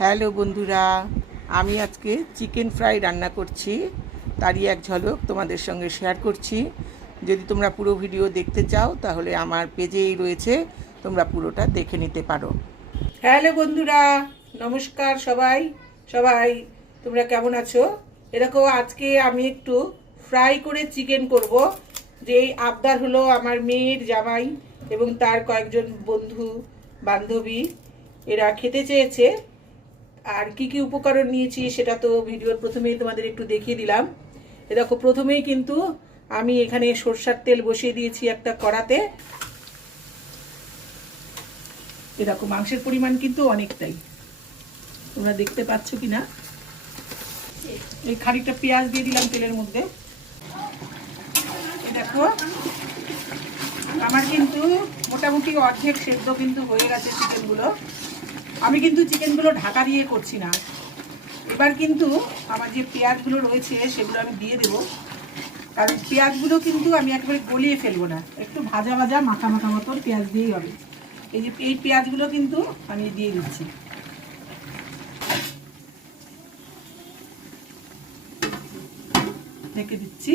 Hello বন্ধুরা, আমি আজকে চিকেন ফ্রাই রান্না করছি, তারই এক ঝলক তোমাদের সঙ্গে শেয়ার করছি। যদি তোমরা পুরো ভিডিও দেখতে চাও তাহলে আমার পেজেই রয়েছে, তোমরা পুরোটা দেখে নিতে পারো। হ্যালো বন্ধুরা, নমস্কার সবাই সবাই তোমরা কেমন আছো? এরকম আজকে আমি একটু ফ্রাই করে চিকেন করব। যেই আবদার হলো আমার মেয়ের জামাই এবং তার কয়েকজন বন্ধু বান্ধবী, এরা খেতে চেয়েছে। আর কি কি উপকরণ নিয়েছি সেটা তো ভিডিওর প্রথমেই তোমাদের একটু দেখিয়ে দিলাম। দেখো, প্রথমেই কিন্তু আমি এখানে সরষার তেল বসিয়ে দিয়েছি একটা কড়াতে। এরকম মাংসের পরিমাণ কিন্তু অনেকটাই, তোমরা দেখতে পাচ্ছ কিনা। এই খানিকটা পেঁয়াজ দিয়ে দিলাম তেলের মধ্যে। দেখো, আমার কিন্তু মোটামুটি অর্ধেক সেদ্ধ কিন্তু হয়ে গেছে চিকেনগুলো। আমি কিন্তু চিকেনগুলো ঢাকা দিয়ে করছি না। এবার কিন্তু আমার যে পেঁয়াজগুলো রয়েছে সেগুলো আমি দিয়ে দেবো, কারণ পেঁয়াজগুলো কিন্তু আমি একেবারে গলিয়ে ফেলবো না, একটু ভাজা ভাজা মাখা মাখা মতন পেঁয়াজ দিয়েই হবে। এই পেঁয়াজগুলো কিন্তু আমি দিয়ে দিচ্ছি। ঢেকে দিচ্ছি।